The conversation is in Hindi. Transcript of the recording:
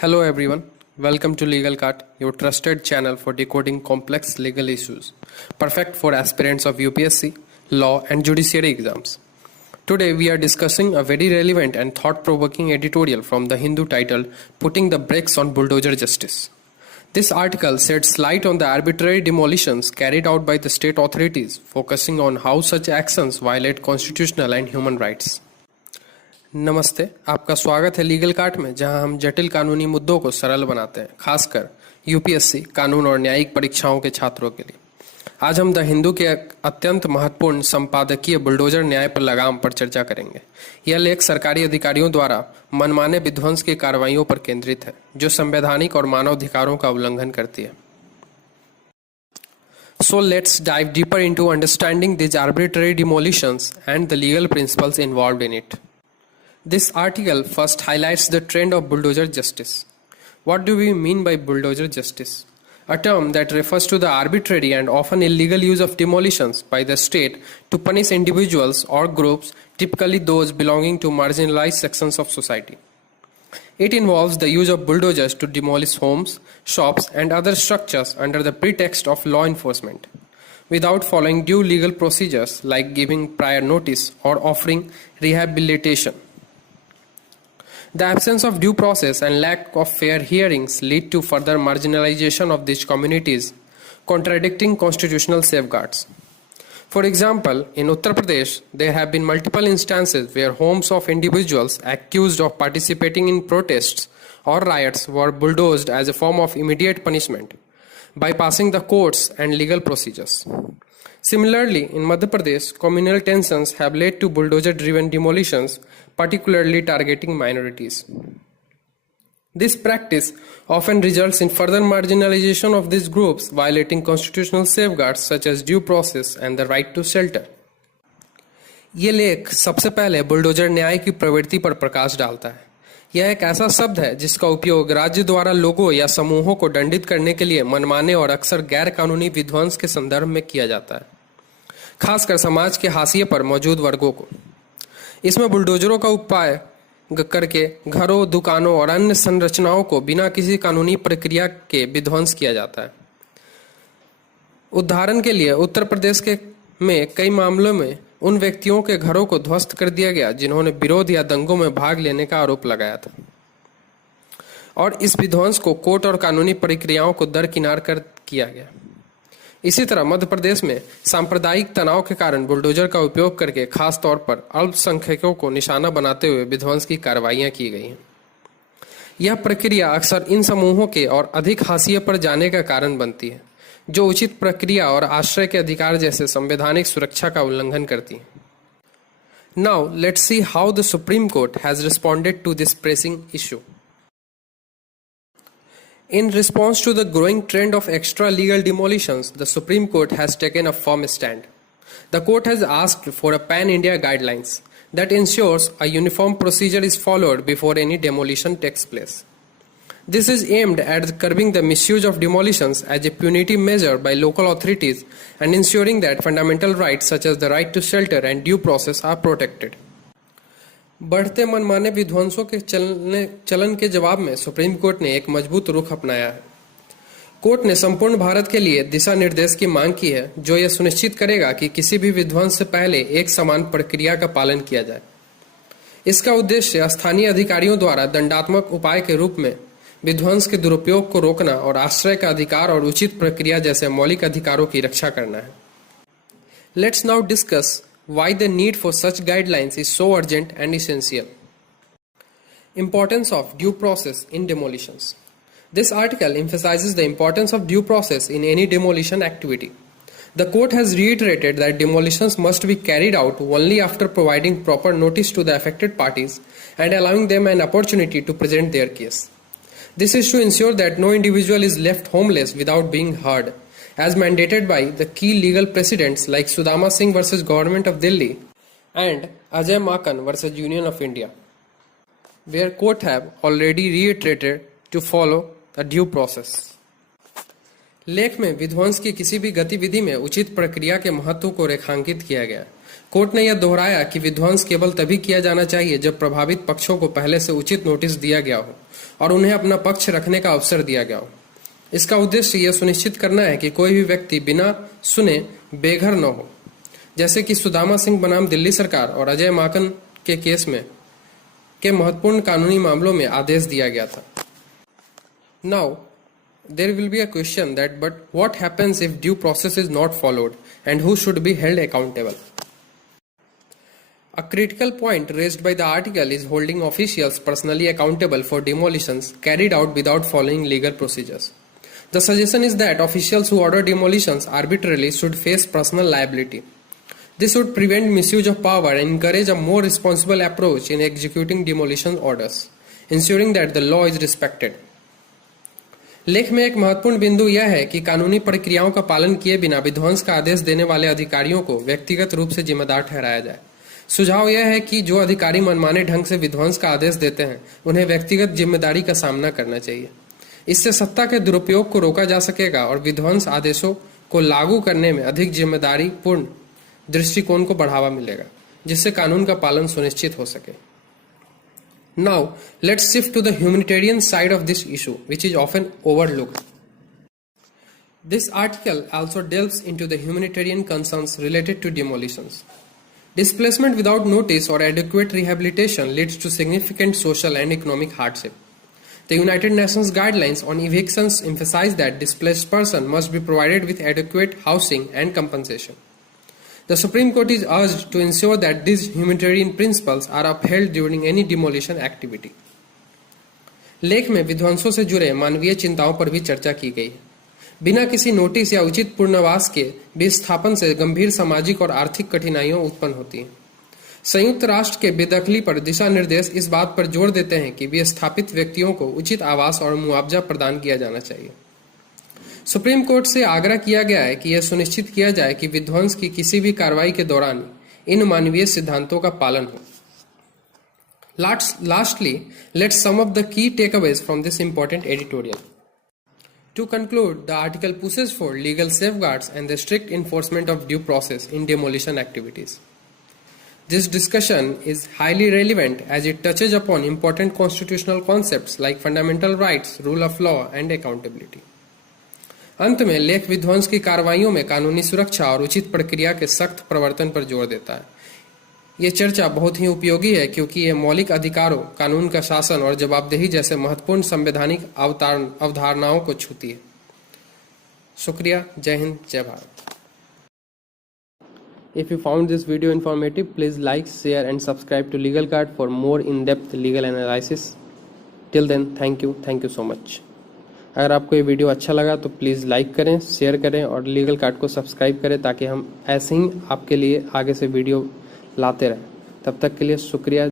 Hello everyone, welcome to Legal Cart, your trusted channel for decoding complex legal issues, perfect for aspirants of UPSC, law and judiciary exams. Today we are discussing a very relevant and thought-provoking editorial from The Hindu titled Putting the Brakes on Bulldozer Justice. This article sheds light on the arbitrary demolitions carried out by the state authorities, focusing on how such actions violate constitutional and human rights. नमस्ते, आपका स्वागत है लीगल कार्ट में, जहां हम जटिल कानूनी मुद्दों को सरल बनाते हैं, खासकर यूपीएससी, कानून और न्यायिक परीक्षाओं के छात्रों के लिए। आज हम द हिंदू के अत्यंत महत्वपूर्ण संपादकीय बुलडोजर न्याय पर लगाम पर चर्चा करेंगे। यह लेख सरकारी अधिकारियों द्वारा मनमाने विध्वंस की कार्रवाइयों पर केंद्रित है, जो संवैधानिक और मानवाधिकारों का उल्लंघन करती है। So let's dive deeper into understanding these arbitrary demolitions and the legal principles involved in it. This article first highlights the trend of bulldozer justice. What do we mean by bulldozer justice? A term that refers to the arbitrary and often illegal use of demolitions by the state to punish individuals or groups, typically those belonging to marginalized sections of society. It involves the use of bulldozers to demolish homes, shops, and other structures under the pretext of law enforcement, without following due legal procedures like giving prior notice or offering rehabilitation. The absence of due process and lack of fair hearings lead to further marginalization of these communities, contradicting constitutional safeguards. For example, in Uttar Pradesh, there have been multiple instances where homes of individuals accused of participating in protests or riots were bulldozed as a form of immediate punishment, bypassing the courts and legal procedures. Similarly, in Madhya Pradesh, communal tensions have led to bulldozer-driven demolitions, particularly targeting minorities. This practice often results in further marginalization of these groups, violating constitutional safeguards such as due process and the right to shelter. ये लेख सबसे पहले बुलडोजर न्याय की प्रवृत्ति पर प्रकाश डालता है। यह एक ऐसा शब्द है जिसका उपयोग राज्य द्वारा लोगों या समूहों को दंडित करने के लिए मनमाने और अक्सर गैर कानूनी विध्वंस के संदर्भ में किया जाता है, खासकर समाज के हाशिए पर मौजूद वर्गों को। इसमें बुलडोजरों का उपाय करके घरों, दुकानों और अन्य संरचनाओं को बिना किसी कानूनी प्रक्रिया के विध्वंस किया जाता है। उदाहरण के लिए उत्तर प्रदेश में कई मामलों में उन व्यक्तियों के घरों को ध्वस्त कर दिया गया जिन्होंने विरोध या दंगों में भाग लेने का आरोप लगाया था, और इस विध्वंस को कोर्ट और कानूनी प्रक्रियाओं को दरकिनार कर किया गया। इसी तरह मध्य प्रदेश में सांप्रदायिक तनाव के कारण बुलडोजर का उपयोग करके खास तौर पर अल्पसंख्यकों को निशाना बनाते हुए विध्वंस की कार्रवाइयां की गई हैं। यह प्रक्रिया अक्सर इन समूहों के और अधिक हाशिए पर जाने का कारण बनती है, जो उचित प्रक्रिया और आश्रय के अधिकार जैसे संवैधानिक सुरक्षा का उल्लंघन करती है। Now let's see how the supreme court has responded to this pressing issue. In response to the growing trend of extra-legal demolitions, the Supreme Court has taken a firm stand. The court has asked for a pan-India guidelines that ensures a uniform procedure is followed before any demolition takes place. This is aimed at curbing the misuse of demolitions as a punitive measure by local authorities and ensuring that fundamental rights such as the right to shelter and due process are protected. बढ़ते मनमाने विध्वंसों के चलन के जवाब में सुप्रीम कोर्ट ने एक मजबूत रुख अपनाया है। कोर्ट ने संपूर्ण भारत के लिए दिशा निर्देश की मांग की है, जो यह सुनिश्चित करेगा कि किसी भी विध्वंस से पहले एक समान प्रक्रिया का पालन किया जाए। इसका उद्देश्य स्थानीय अधिकारियों द्वारा दंडात्मक उपाय के रूप में विध्वंस के दुरुपयोग को रोकना और आश्रय का अधिकार और उचित प्रक्रिया जैसे मौलिक अधिकारों की रक्षा करना है। Let's now discuss why the need for such guidelines is so urgent and essential. Importance of due process in demolitions. This article emphasizes the importance of due process in any demolition activity. The court has reiterated that demolitions must be carried out only after providing proper notice to the affected parties and allowing them an opportunity to present their case. This is to ensure that no individual is left homeless without being heard, as mandated by the key legal precedents like Sudama Singh versus Government of Delhi and Ajay Makan versus Union of India, where court have already reiterated to follow a due process. लेख में विध्वंस की किसी भी गतिविधि में उचित प्रक्रिया के महत्व को रेखांकित किया गया। कोर्ट ने यह दोहराया कि विध्वंस केवल तभी किया जाना चाहिए जब प्रभावित पक्षों को पहले से उचित नोटिस दिया गया हो और उन्हें अपना पक्ष रखने का अवसर दिया गया हो। इसका उद्देश्य यह सुनिश्चित करना है कि कोई भी व्यक्ति बिना सुने बेघर न हो, जैसे कि सुदामा सिंह बनाम दिल्ली सरकार और अजय माकन के केस में के महत्वपूर्ण कानूनी मामलों में आदेश दिया गया था। Now there will be a question that but what happens if due process is not followed and who should be held accountable? A critical point raised by the article is holding officials personally accountable for demolitions carried out without following legal procedures. The suggestion is that officials who order demolitions arbitrarily should face personal liability. This would prevent misuse of power and encourage a more responsible approach in executing demolition orders, ensuring that the law is respected. लेख में एक महत्वपूर्ण बिंदु यह है कि कानूनी प्रक्रियाओं का पालन किए बिना विध्वंस का आदेश देने वाले अधिकारियों को व्यक्तिगत रूप से जिम्मेदार ठहराया जाए। सुझाव यह है कि जो अधिकारी मनमाने ढंग से विध्वंस का आदेश देते हैं उन्हें व्यक्तिगत जिम्मेदारी का सामना करना चाहिए। इससे सत्ता के दुरुपयोग को रोका जा सकेगा और विध्वंस आदेशों को लागू करने में अधिक जिम्मेदारी पूर्ण दृष्टिकोण को बढ़ावा मिलेगा, जिससे कानून का पालन सुनिश्चित हो सके। Now, let's shift to the humanitarian side of this issue, which is often overlooked. This article also delves into the humanitarian concerns related to demolitions. Displacement without notice or adequate rehabilitation leads to significant social and economic hardship. The United Nations guidelines on evictions emphasize that displaced person must be provided with adequate housing and compensation. The Supreme Court is urged to ensure that these humanitarian principles are upheld during any demolition activity. लेख में विध्वंसों से जुड़े मानवीय चिंताओं पर भी चर्चा की गई है। बिना किसी नोटिस या उचित पुनर्वास के विस्थापन से गंभीर सामाजिक और आर्थिक कठिनाइयां उत्पन्न होती हैं। संयुक्त राष्ट्र के बेदखली पर दिशा निर्देश इस बात पर जोर देते हैं कि विस्थापित व्यक्तियों को उचित आवास और मुआवजा प्रदान किया जाना चाहिए। सुप्रीम कोर्ट से आग्रह किया गया है कि यह सुनिश्चित किया जाए कि विध्वंस की किसी भी कार्रवाई के दौरान इन मानवीय सिद्धांतों का पालन हो। Lastly, let's sum up the key takeaways from this important editorial. To conclude, the article pushes for legal safeguards and the strict enforcement of due process in demolition activities. This discussion is highly relevant as it touches upon important constitutional concepts like fundamental rights, rule of law, and accountability. अंत में लेख विध्वंस की कार्रवाइयों में कानूनी सुरक्षा और उचित प्रक्रिया के सख्त प्रवर्तन पर जोर देता है। ये चर्चा बहुत ही उपयोगी है क्योंकि ये मौलिक अधिकारों, कानून का शासन और जवाबदेही जैसे महत्वपूर्ण संवैधानिक अवधारणाओं को छूती है। शुक्रिया। जय हिंद, जय Bharat. If you found this video informative, please like, share and subscribe to Legal Guard for more in-depth legal analysis. Till then, thank you so much. अगर आपको ये वीडियो अच्छा लगा तो प्लीज़ लाइक करें, शेयर करें और लीगल कार्ड को सब्सक्राइब करें ताकि हम ऐसे ही आपके लिए आगे से वीडियो लाते रहें। तब तक के लिए शुक्रिया।